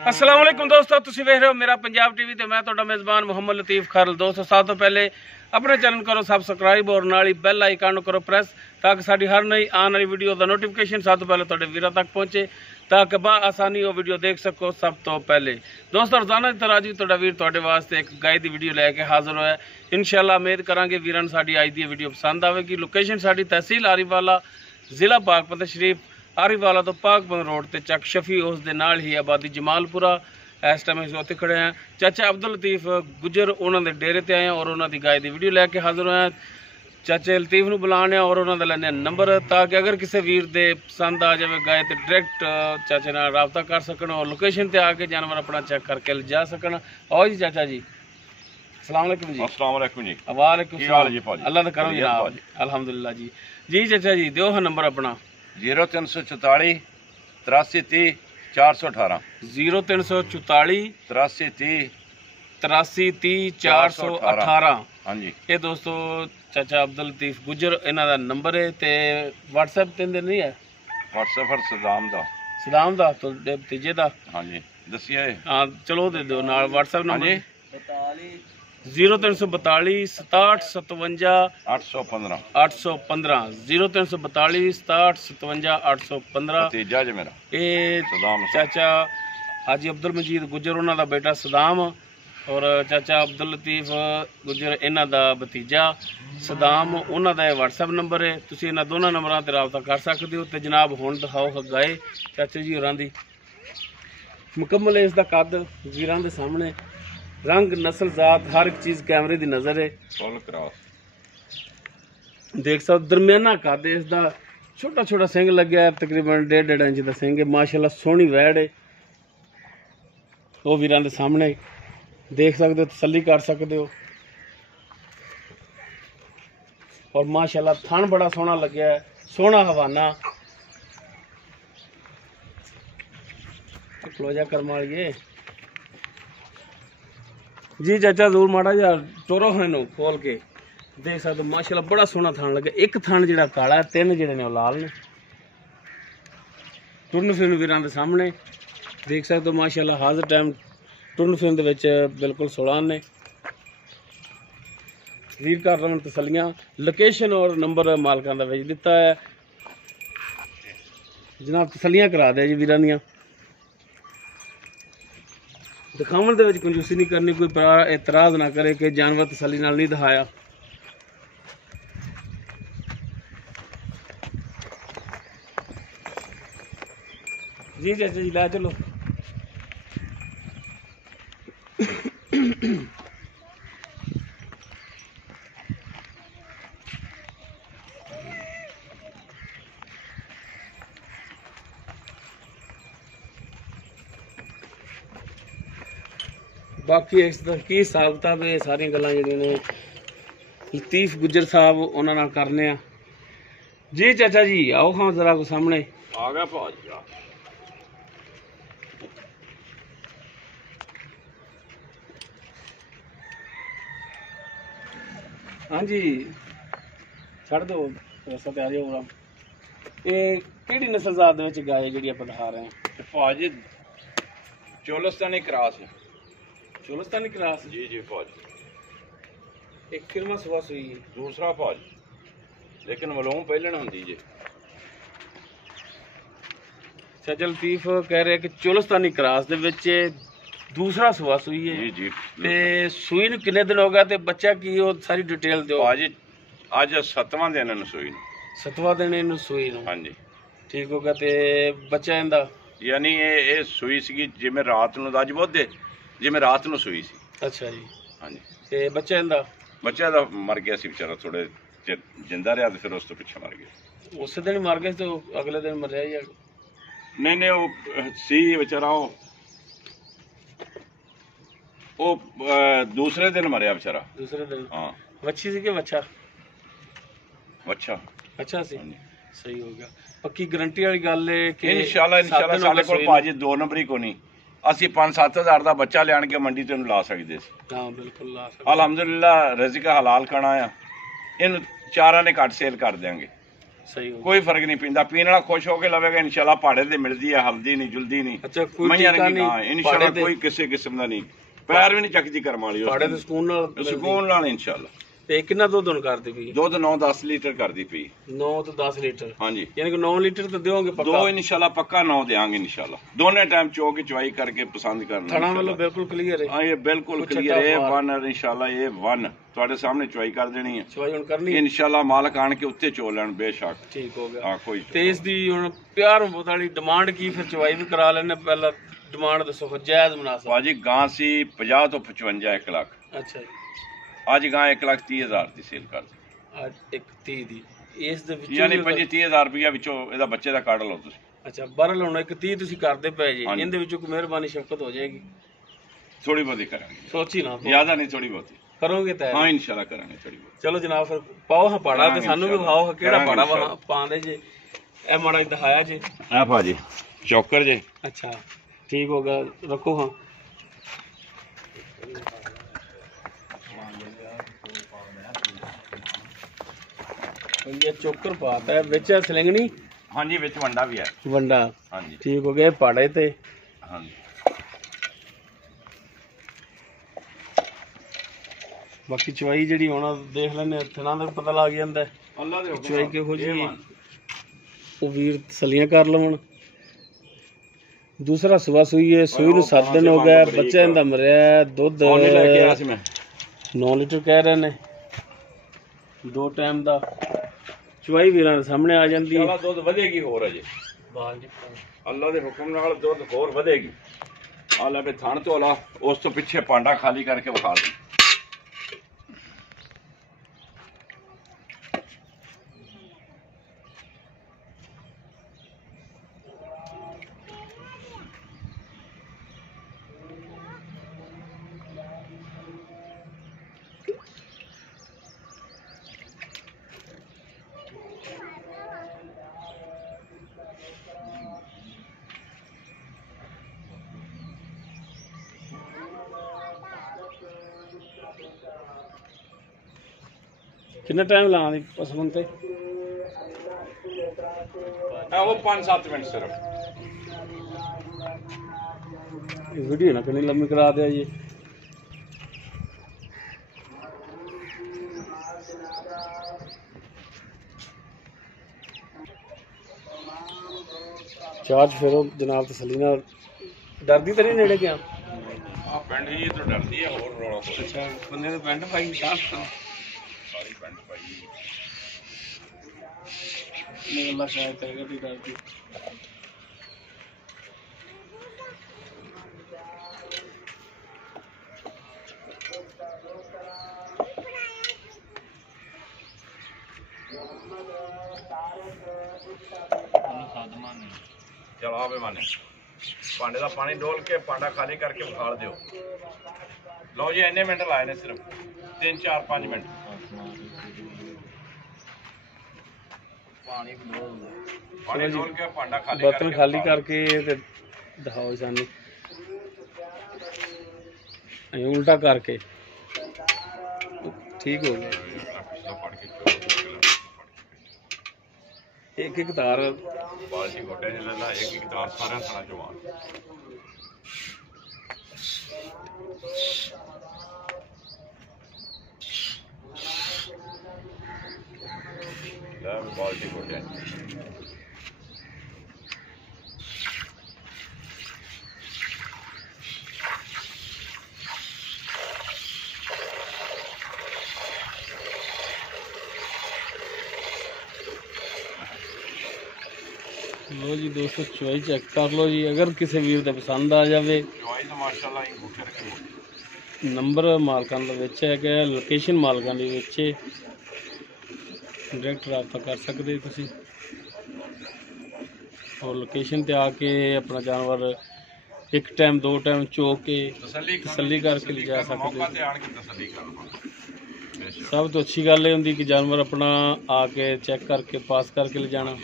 अस्सलाम वालेकुम दोस्तों, तुसीं वेख रहे हो मेरा पंजाब टीवी ते मैं तुहाडा मेज़बान मुहम्मद लतीफ़ खरल। दोस्तों सब तो पहले अपने चैनल करो सबसक्राइब और नाल ही बैल आइकन करो प्रेस ताकि साडी हर नई आने वाली वीडियो का नोटिफिकेशन सब तो पहले तुहाडे वीरां तक पहुंचे ताकि बा आसानी वो वीडियो देख सको। सब तो पहले दोस्तों रोजाना की तरह अज भी तुहाडा वीर तुहाडे वास्ते एक गाय की वीडियो लैके हाजिर होया। इंशाअल्लाह उम्मीद करांगे वीरां नूं साडी अज दी वीडियो पसंद आवेगी। लोकेशन साडी तहसील आरीवाला, जिला पाकपत शरीफ, आरीवाला तो पाकपत रोड ते चक शफी, उस दे नाल ही आबादी जमालपुरा। इस टाइम असीं उत्थे खड़े हैं चाचा अब्दुल लतीफ गुजर उन्होंने डेरे ते आए हैं और उन्होंने गाय की वीडियो लैके हाजिर होए हैं। चाचे लतीफ नूं बुलाने और उन्होंने लैने नंबर ताकि अगर किसी वीर दे पसंद आ जाए गाय तो डायरैक्ट चाचे नाल राबता कर सकन और लोकेशन ते आके जानवर अपना चेक करके ले जा सकन। आओ जी चाचा जी, अस्सलाम वालेकुम जी। अस्सलाम वालेकुम जी। वालेकुम सलाम जी भाजी? अल्लाह दा करो जनाब, अल्हम्दुलिल्लाह जी। जी चाचा जी दियो हाँ नंबर अपना 0344 83 30 418 0344 83 30 83 30 418। हाँ जी। ये दोस्तों चाचा अब्दुल लतीफ गुजर इन्हां दा नंबर है ते व्हाट्सएप ते नहीं है? व्हाट्सएप पर सदाम दा सदाम दा तो भतीजे दा? हाँ जी दसिए। हाँ चलो दे दो नाल व्हाट्सएप हाँ नंबर जी 0342 67 57 815 815 0342 67 57 815। भतीजा जी मेरा ये सदाम चाचा हाजी अब्दुल मजीद गुजर उन्हां दा बेटा सदाम और चाचा अब्दुल लतीफ गुजर इन्हां दा भतीजा सदाम, उन्हां दा व्हाट्सएप नंबर है। तुसीं इन्हां दोनों नंबरां ते राबता कर सकदे हो। ते जनाब हुण दिखाओ गाय चाचा जी होरां दी मुकम्मल है। इसका कद वीरां दे सामने, रंग नस्ल जात हर एक चीज़ कैमरे की नज़र है। फुल क्रॉस देख सकते दरमियाना कद है इसका, छोटा छोटा सिंग लग्या है, तकरीबन 1.5 इंच का सिंग है। माशाल्लाह सोहनी वैड़ है। वो वीरां दे सामने देख सकते हो, तसल्ली कर सकते हो। और माशाल्लाह थन बड़ा सोहना लग्या है, सोहना हवाना। क्लोजा कर मारिए जी चाचा दूर माड़ा जा चोरो खाने खोल के देख सकते माशाल्लाह बड़ा सोहना थान लगे। एक थान जिहड़ा काला है, 3 जिहड़े ने लाल ने। टुरन फिरन वीरां दे सामने देख सकते हो माशाल्लाह हाजिर टाइम टुरन फिरन दे विच बिल्कुल सोलान ने। वीर कर रहे हैं तसलियां। लोकेशन और नंबर मालकां दा विच दिता है जनाब, तसलियां करा दे जी वीरां दियां। दिखावन दे विच कंजूसी नहीं करनी, कोई एतराज ना करे कि जानवर तसली नाल नहीं दिखाया। जी चाचा जी ला चलो। बाकी इसका की हिसाब किताब है, सारी गल्लां जिहड़ियां ने लतीफ गुजर साहब उन्हां नाल करने आ। जी चाचा जी आओ हाँ जरा को सामने आ गया भाजी। हाँ जी छड़ दो रस्ता तैयार होगा। ये केड़ी नस्ल जात दे विच गाय है जिहड़ी आपां दिखा रहे हैं? भाजी चोलस्तानी क्रॉस है। चोलस्तानी क्रॉस जी जी भाजी। एक किरमा सुबह सुई है, दूसरा भाजी लेकिन मलूम पहले होंदी जी। चाचा लतीफ कह रहे हैं कि चोलस्तानी क्रॉस दे विच दूसरा सुबह सुई है। जी जी ते सुई नूं किन्ने दिन हो गया ते बच्चा की ओ सारी डिटेल दिओ। भाजी अज 7वां दिन है सूई नूं। 7वां दिन इहनूं सूई नूं। हाँ जी ठीक हो गया ते बच्चा इंदा यानी ये सूई सी जिवें रात नूं अज बुध जिवें रात नूं सूई सी। अच्छा जी। हाँ जी ते बच्चा इंदा बच्चा दा मर गया सी बेचारा, थोड़े चिर जिंदा रहा फिर उस तो पिछे मर गया। उस दिन मर गए तो अगले दिन मर या नहीं नहीं वो सी बेचारा वो दूसरे दिन मरिया बेचारा। दूसरे दिन? हाँ बच्ची सी कि बच्चा? बच्चा। अच्छा सी। हाँ जी। सही हो गया। पक्की गारंटी वाली गल है कि इंशाल्लाह साडे कोल भाजी 2 नंबरी को नहीं, ਅਸੀਂ 5-7 ਹਜ਼ਾਰ ਦਾ ਬੱਚਾ ਲਿਆਣ ਕੇ ਮੰਡੀ ਤੇ ਨੂੰ ਲਾ ਸਕਦੇ ਸੀ। ਹਾਂ ਬਿਲਕੁਲ ਲਾ ਸਕਦੇ। ਅਲਹਮਦੁਲਿਲਾ ਰਿਜ਼ਕ ਹਲਾਲ ਖਾਣਾ ਆ, ਇਹਨੂੰ ਚਾਰਾਂ ਨੇ ਘੱਟ ਸੇਲ ਕਰ ਦਿਆਂਗੇ। ਸਹੀ ਹੋ ਕੋਈ ਫਰਕ ਨਹੀਂ ਪੈਂਦਾ। ਪੀਣ ਵਾਲਾ ਖੁਸ਼ ਹੋ ਕੇ ਲਵੇਗਾ ਇਨਸ਼ਾਅੱਲਾ। ਪਹਾੜੇ ਤੇ ਮਿਲਦੀ ਹੈ, ਹਲਦੀ ਨਹੀਂ, ਜੁਲਦੀ ਨਹੀਂ। ਅੱਛਾ, ਕੋਈ ਮਈਆਂ ਟੀਕਾ ਰੰਗੀ ਗਾਂ ਇਨਸ਼ਾਅੱਲਾ, ਕੋਈ ਕਿਸੇ ਕਿਸਮ ਦਾ ਨਹੀਂ, ਪੈਰ ਵੀ ਨਹੀਂ ਚੱਕਦੀ ਕਰਮ ਵਾਲੀ। ਪਹਾੜੇ ਤੇ ਸਕੂਨ ਨਾਲ ਇਨਸ਼ਾਅੱਲਾ। ਤੇ ਕਿੰਨਾ ਦੁੱਧ ਹੁਣ ਕਰਦੀ ਪਈ? ਦੁੱਧ 9-10 ਲੀਟਰ ਕਰਦੀ ਪਈ। 9 ਤੋਂ 10 ਲੀਟਰ? ਹਾਂਜੀ, ਯਾਨੀ ਕਿ 9 ਲੀਟਰ ਤਾਂ ਦਿਓਗੇ ਪੱਕਾ? 2 ਇਨਸ਼ਾਅੱਲਾ ਪੱਕਾ 9 ਦੇਾਂਗੇ ਇਨਸ਼ਾਅੱਲਾ। ਦੋਨੇ ਟਾਈਮ ਚੋ ਕੇ ਚਵਾਈ ਕਰਕੇ ਪਸੰਦ ਕਰਨਾ। ਥਣਾ ਵੱਲੋਂ ਬਿਲਕੁਲ ਕਲੀਅਰ ਹੈ? ਹਾਂ, ਇਹ ਬਿਲਕੁਲ ਕਲੀਅਰ ਹੈ। 1 ਇਨਸ਼ਾਅੱਲਾ, ਇਹ 1 ਤੁਹਾਡੇ ਸਾਹਮਣੇ ਚਵਾਈ ਕਰ ਦੇਣੀ ਹੈ। ਚਵਾਈ ਹੁਣ ਕਰਨੀ ਹੈ ਇਨਸ਼ਾਅੱਲਾ। ਮਾਲਕ ਆਣ ਕੇ ਉੱਤੇ ਚੋ ਲੈਣ ਬੇਸ਼ੱਕ। ਠੀਕ ਹੋ ਗਿਆ। ਹਾਂ, ਕੋਈ ਤੇ ਇਸ ਦੀ ਹੁਣ ਪਿਆਰ ਮੁਹੱਬਤ ਵਾਲੀ ਡਿਮਾਂਡ ਕੀ? ਫਿਰ ਚਵਾਈ ਵੀ ਕਰਾ ਲੈਣੇ, ਪਹਿਲਾਂ ਡਿਮਾਂਡ ਦੱਸੋ ਫਿਰ, ਜਾਇਜ਼ ਮੁਨਾਸਬ। ਭਾਜੀ ਗਾਂ ਸੀ 50 ਤੋਂ 55 1 ਲੱਖ। ਅੱਛਾ ਜੀ। ਅੱਜ ਗਾਂ 1,30,000 ਦੀ ਸੇਲ ਕਰ ਦਿੱਤੀ। ਅੱਜ 130 ਦੀ। ਇਸ ਦੇ ਵਿੱਚ ਯਾਨੀ 25-30,000 ਰੁਪਇਆ ਵਿੱਚੋਂ ਇਹਦਾ ਬੱਚੇ ਦਾ ਕੱਢ ਲਓ ਤੁਸੀਂ। ਅੱਛਾ, ਬਰਲ ਹੁਣ 130 ਤੁਸੀਂ ਕਰਦੇ ਪਏ ਜੀ, ਇਹਦੇ ਵਿੱਚੋਂ ਕੋਈ ਮਿਹਰਬਾਨੀ ਸ਼ਫਕਤ ਹੋ ਜਾਏਗੀ? ਥੋੜੀ ਬਹੁਤੀ ਕਰਾਂਗੇ, ਸੋਚੀ ਨਾ, ਜ਼ਿਆਦਾ ਨਹੀਂ, ਥੋੜੀ ਬਹੁਤੀ ਕਰੋਗੇ ਤਾਂ? ਹਾਂ ਇਨਸ਼ਾਅੱਲਾ ਕਰਾਂਗੇ ਥੋੜੀ ਬਹੁਤੀ। ਚਲੋ ਜਨਾਬ, ਫਿਰ ਪਾਓ ਹਾਂ ਪਾੜਾ ਤੇ ਸਾਨੂੰ ਵੀ ਵਿਖਾਓ ਕਿਹੜਾ ਪਾੜਾ ਪਾਉਂਦੇ ਜੇ। ਇਹ ਮਾੜਾ ਦਿਖਾਇਆ ਜੇ ਆ ਭਾਜੀ, ਚੌਕਰ ਜੇ। ਅੱਛਾ, ਠੀਕ ਹੋ ਗਿਆ, ਰੱਖੋ ਹਾਂ। ਇਹ ਚੋਕਰ ਪਾਤਾ ਹੈ ਵਿੱਚ, ਸਲਿੰਗਣੀ? ਹਾਂਜੀ, ਵਿੱਚ ਵੰਡਾ ਵੀ ਹੈ। ਵੰਡਾ? ਹਾਂਜੀ, ਠੀਕ ਹੋ ਗਿਆ। ਪਾੜੇ ਤੇ ਹਾਂਜੀ। ਬਾਕੀ ਚਵਾਈ ਜਿਹੜੀ ਹੁਣ ਦੇਖ ਲੈਣੇ, ਥਣਾ ਦਾ ਪਤਾ ਲੱਗ ਜਾਂਦਾ ਅੱਲਾ ਦੇ ਚਵਾਈ ਕਿਹੋ ਜਿਹੀ। ਉਹ ਵੀਰ ਤਸੱਲੀਆਂ ਕਰ ਲਵਣ। ਦੂਸਰਾ ਸੁਬਾ ਸੂਈ ਹੈ, ਸੂਈ ਨੂੰ 7 ਦਿਨ ਹੋ ਗਏ, ਬੱਚਾ ਇਹਦਾ ਮਰਿਆ। ਦੁੱਧ 9 ਲੀਟਰ ਕਹਿ ਰਹੇ ਨੇ, 2 ਟਾਈਮ ਦਾ। ਚਵਾਈ ਵੀਰਾਂ ਦੇ ਸਾਹਮਣੇ ਆ ਜਾਂਦੀ ਹੈ। ਦੁੱਧ ਵਧੇਗੀ ਹੋਰ ਅਜੇ, ਅੱਲਾ ਦੇ ਹੁਕਮ ਨਾਲ ਦੁੱਧ ਹੋਰ ਵਧੇਗੀ। ਆ ਲੈ ਵੀ ਥਣ ਧੋਲਾ, ਉਸ ਤੋਂ ਪਿੱਛੇ ਪਾਂਡਾ ਖਾਲੀ ਕਰਕੇ ਵਿਖਾ ਦੇ। ਕਿੰਨਾ ਟਾਈਮ ਲਾਉਣ ਦੀ ਪਸਮਨ ਤੇ? ਉਹ 5-7 ਮਿੰਟ ਸਿਰਫ। ਵੀਡੀਓ ਨਾ ਕਿੰਨੀ ਲੰਮੀ ਕਰਾ ਦਿਆ ਜੀ। ਚਾਰਜ ਫਿਰੋ ਜਨਾਬ ਤਸੱਲੀ ਨਾਲ। ਡਰਦੀ ਤਾਂ ਨਹੀਂ ਨੇੜੇ ਗਿਆ? ਆ ਪਿੰਡ ਹੀ ਤੋਂ ਡਰਦੀ ਹੈ, ਹੋਰ ਰੌਲਾ ਕੋਈ। ਅੱਛਾ, ਬੰਦੇ ਨੇ ਪੈਂਟ ਪਾਈ ਸਾਫ ਸਾਰੀ ਪਿੰਡ ਪਾਈ। ਨਹੀਂ, ਅੱਲਾ ਸ਼ਾਇਦ ਕਰੇਗਾ ਵੀ ਡਰਦੀ। ਚਲ ਆਵੇ ਮਾਨੇ, ਭਾਂਡੇ ਦਾ ਪਾਣੀ ਡੋਲ ਕੇ ਪਾਂਡਾ ਖਾਲੀ ਕਰਕੇ ਵਿਖਾਲ ਦਿਓ। ਲਓ ਜੀ, ਇੰਨੇ ਮਿੰਟ ਲਾਏ ਨੇ ਸਿਰਫ, 3-4-5 ਮਿੰਟ। ਪਾਣੀ ਡੋਲ ਕੇ ਭਾਂਡਾ ਖਾਲੀ ਬਰਤਨ ਖਾਲੀ ਕਰਕੇ ਤੇ ਦਿਖਾਓ ਸਾਨੂੰ। ਉਲਟਾ ਕਰਕੇ ਠੀਕ ਹੋ ਗਿਆ। ਇੱਕ ਇੱਕ ਤਾਰ ਬਾਲਟੀ ਗੋਟੇ ਚ ਲੈਣਾ, ਇੱਕ ਇੱਕ ਤਾਰ ਸਾਰਿਆਂ ਥਾਣਾ ਚੋਂ ਲੈ ਬਾਲਟੀ ਗੋਟੇ। लो जी दोस्तों, चॉइस चेक कर लो जी। अगर किसी वीर दे पसंद आ जाए, नंबर मालकां दा विच है, लोकेशन मालकां दी विच है, डायरैक्ट रब्ता कर सकते तुसीं। और लोकेशन ते आके अपना जानवर एक टाइम 2 टाइम चो के तसल्ली करके ले जा सकते। सब तो अच्छी गल ये होंदी कि जानवर अपना आके चेक करके पास करके ले जाना।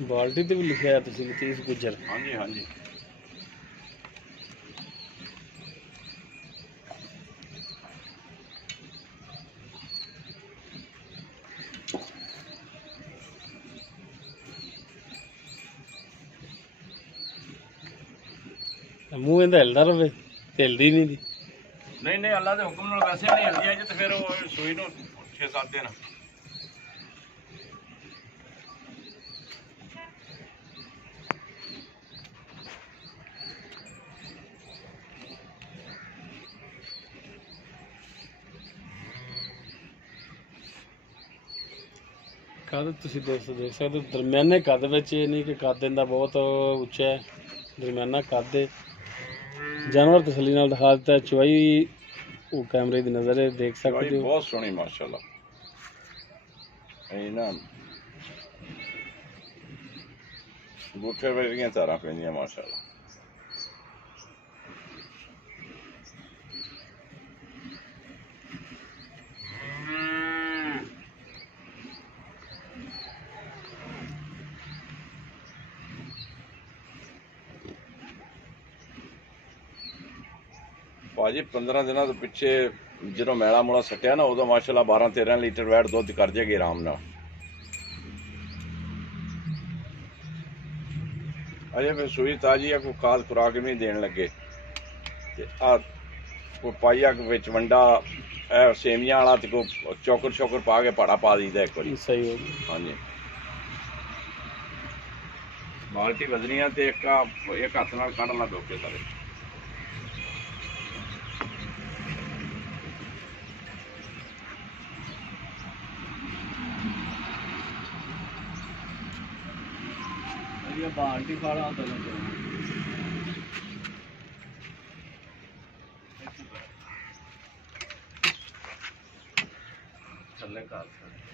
ਬਾਲਟੀ ਤੇ ਵੀ ਲਿਖਿਆ ਤੁਸੀਂ ਲਤੀਫ ਗੁੱਜਰ। ਹਾਂਜੀ ਹਾਂਜੀ। ਮੂੰਹ ਇਹਦਾ ਹਿਲਦਾ ਰਵੇ, ਹਿਲਦੀ ਨਹੀਂ ਦੀ। ਨਹੀਂ ਨਹੀਂ, ਅੱਲਾ ਦੇ ਹੁਕਮ ਨਾਲ ਵੈਸੇ ਨਹੀਂ ਹਿਲਦੀ ਅਜੇ, ਤੇ ਫਿਰ ਉਹ ਸੂਈ ਨੂੰ 6-7 ਦਿਨ। ਕੱਦ ਤੁਸੀਂ ਦੇਖ ਸਕਦੇ ਹੋ, ਦਰਮਿਆਨੇ ਕੱਦ ਵਿੱਚ, ਇਹ ਨਹੀਂ ਕਿ ਕੱਦ ਇਹਦਾ ਬਹੁਤ ਉੱਚਾ ਹੈ, ਦਰਮਿਆਨਾ ਕੱਦ ਹੈ। ਜਾਨਵਰ ਤਸੱਲੀ ਨਾਲ ਦਿਖਾ ਦਿੱਤਾ, ਚਵਾਈ ਉਹ ਕੈਮਰੇ ਦੀ ਨਜ਼ਰ ਹੈ, ਦੇਖ ਸਕਦੇ ਹੋ। ਬਹੁਤ ਸੋਹਣੀ ਮਾਸ਼ਾਅੱਲਾ। ਇਹ ਨਾ ਬੂਠੇ ਵਰਗੀਆਂ ਤਾਰਾਂ ਪੈਂਦੀਆਂ ਮਾਸ਼ਾਅੱਲਾ। ਭਾਜੀ 15 ਦਿਨਾਂ ਤੋਂ ਪਿੱਛੇ ਜਦੋਂ ਮੈਲਾ ਮੂਲਾ ਸੱਟਿਆ ਨਾ, ਉਦੋਂ ਮਾਸ਼ਾਅੱਲਾ 12-13 ਲੀਟਰ ਵੈਟ ਦੁੱਧ ਕਰ ਜਾਏਗੀ ਆਰਾਮ ਨਾਲ। ਅਜੇ ਫਿਰ ਸੂਈ ਤਾਜੀ ਆ, ਕੋਈ ਖਾਸ ਖੁਰਾਕ ਨਹੀਂ ਦੇਣ ਲੱਗੇ। ਤੇ ਆ ਕੋਈ ਪਾਈਆ ਵਿੱਚ ਵੰਡਾ ਇਹ ਸੇਮੀਆਂ ਵਾਲਾ, ਤੇ ਕੋਈ ਚੋਕਰ ਪਾ ਕੇ ਭਾੜਾ ਪਾ ਦਈਦਾ ਇੱਕ ਵਾਰੀ। ਸਹੀ ਹੋ ਗਿਆ। ਹਾਂਜੀ, ਬਾਲਟੀ ਵਜਣੀ ਆ ਤੇ ਇੱਕ ਹੱਥ ਨਾਲ ਕੱਢ ਲਾ ਦੋਕੇ ਸਾਰੇ। ਬਾਲਟੀ ਫਾੜਾ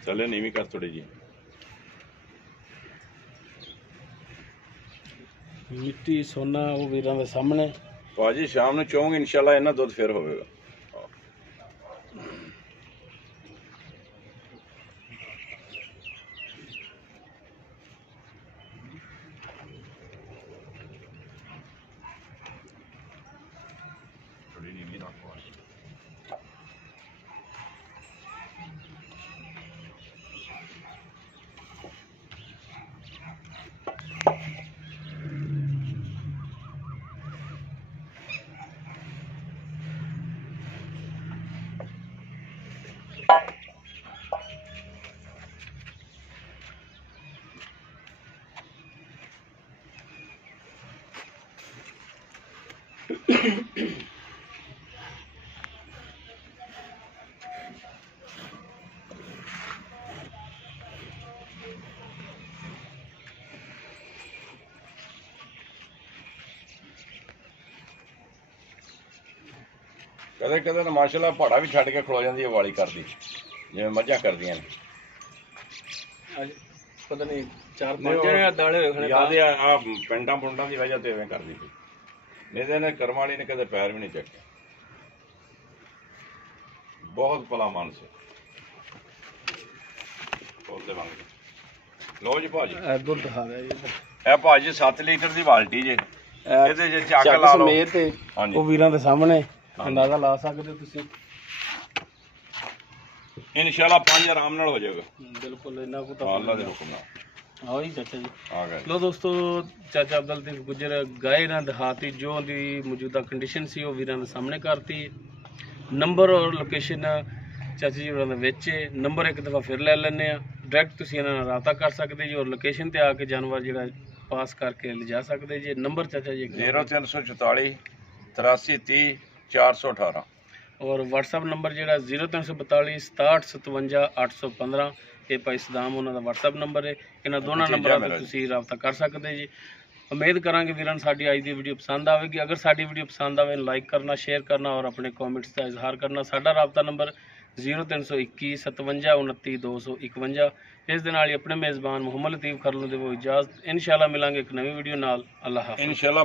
ਚੱਲੇ ਨੀਵੀਂ ਕਰ ਥੋੜੀ ਜੀ। ਮਿੱਟੀ ਸੋਨਾ ਉਹ ਵੀਰਾਂ ਦੇ ਸਾਹਮਣੇ। ਭਾਜੀ ਸ਼ਾਮ ਨੂੰ ਚੋਂਗੇ ਇਨਸ਼ਾਅੱਲਾ ਇਹਨਾਂ ਦੁੱਧ ਫਿਰ ਹੋਵੇਗਾ। ਕਦੇ ਕਦੇ ਤਾਂ ਮਾਸ਼ਾਅੱਲਾ ਭਾੜਾ ਵੀ ਛੱਡ ਕੇ ਖਲੋ ਜਾਂਦੀ ਹੈ, ਵਾਲੀ ਕਰਦੀ ਜਿਵੇਂ ਮੱਝਾਂ ਕਰਦੀਆਂ ਨੇ। ਪਤਾ ਨਹੀਂ 4-5 ਜਣੇ ਦਾਲੇ ਹੋਏ ਖੜੇ ਯਾਦ ਆ ਪਿੰਡਾਂ ਪੁੰਡਾਂ ਦੀ ਵਜ੍ਹਾ ਤੇ ਐਵੇਂ ਕਰਦੀ ਪਈ, ਨਹੀਂ ਤੇ ਇਹਨੇ ਕਰਮ ਵਾਲੀ ਨੇ ਕਦੇ ਪੈਰ ਵੀ ਨਹੀਂ ਚੱਕਿਆ। ਬਹੁਤ ਭਲਾ ਮਨ ਸੀ ਬੋਲਦੇ ਵਾਂਗੇ। ਲੋ ਜੀ ਭਾਜੀ ਦੁੱਧ ਦਿਖਾ ਦਿਆ ਜੀ। ਇਹ ਭਾਜੀ 7 ਲੀਟਰ ਦੀ ਬਾਲਟੀ ਜੇ, ਇਹਦੇ ਜੇ ਚੱਕ ਲਾ ਲਓ ਸਮੇਤ ਉਹ ਵੀਰਾਂ ਦੇ ਸਾਹਮਣੇ ਅੰਦਾਜ਼ਾ ਲਾ ਸਕਦੇ ਹੋ ਤੁਸੀਂ। ਇਨਸ਼ਾਅੱਲਾ 5 ਆਰਾਮ ਨਾਲ ਹੋ ਜਾਏਗਾ। ਬਿਲਕੁਲ ਇੰਨਾ ਕੁ ਤਾਂ ਅੱਲਾ ਦੇ ਹੁਕਮ ਨਾਲ। ਆਓ ਜੀ ਚਾਚਾ ਜੀ ਆ ਗਏ। ਲੋ ਦੋਸਤੋ, ਚਾਚਾ ਅਬਦੁਲ ਲਤੀਫ ਗੁੱਜਰ ਗਾਏ ਨਾਲ ਦਿਖਾਤੀ, ਜੋ ਦੀ ਮੌਜੂਦਾ ਕੰਡੀਸ਼ਨ ਸੀ ਉਹ ਵੀਰਾਂ ਦੇ ਸਾਹਮਣੇ ਕਰਤੀ। ਨੰਬਰ ਔਰ ਲੋਕੇਸ਼ਨ ਚਾਚਾ ਜੀ ਹੋਰਾਂ ਦੇ ਵਿੱਚ ਨੰਬਰ ਇੱਕ ਦਫਾ ਫਿਰ ਲੈ ਲੈਂਦੇ ਆ। ਡਾਇਰੈਕਟ ਤੁਸੀਂ ਇਹਨਾਂ ਨਾਲ ਰਾਬਤਾ ਕਰ ਸਕਦੇ ਜੀ, ਔਰ ਲੋਕੇਸ਼ਨ ਤੇ ਆ ਕੇ ਜਾਨਵਰ ਜਿਹੜਾ ਪਾਸ ਕਰਕੇ ਲਿਜਾ ਸਕਦੇ ਜੀ। ਨੰਬਰ ਚਾਚਾ ਜੀ 0344 83 30 418 ਔਰ WhatsApp ਨੰਬਰ ਜਿਹੜਾ 0342 67 57 815। ਇਹ ਭਾਈ ਸਦਾਮ ਉਹਨਾਂ ਦਾ WhatsApp ਨੰਬਰ ਹੈ। ਇਹਨਾਂ ਦੋਨਾਂ ਨੰਬਰਾਂ ਤੇ ਤੁਸੀਂ ਰਾਬਤਾ ਕਰ ਸਕਦੇ ਜੀ। ਉਮੀਦ ਕਰਾਂਗੇ ਵੀਰਾਂ ਨੂੰ ਸਾਡੀ ਅੱਜ ਦੀ ਵੀਡੀਓ ਪਸੰਦ ਆਵੇਗੀ। ਅਗਰ ਸਾਡੀ ਵੀਡੀਓ ਪਸੰਦ ਆਵੇ ਲਾਈਕ ਕਰਨਾ, ਸ਼ੇਅਰ ਕਰਨਾ ਔਰ ਆਪਣੇ ਕਮੈਂਟਸ ਦਾ ਇਜ਼ਹਾਰ ਕਰਨਾ। ਸਾਡਾ ਰਾਬਤਾ ਨੰਬਰ 0321 57 29 251। ਇਸ ਦੇ ਨਾਲ ਹੀ ਆਪਣੇ ਮੇਜ਼ਬਾਨ ਮੁਹੰਮਦ ਲਤੀਫ ਖਰਲੂ ਦੇ ਇਜਾਜ਼ਤ। ਇਨਸ਼ਾਅੱਲਾ ਮਿਲਾਂਗੇ ਇੱਕ ਨਵੀਂ ਵੀਡੀਓ ਨਾਲ। ਅੱਲਾਹ ਹਾਫਿਜ਼। ਇਨਸ਼ਾਅੱਲਾ।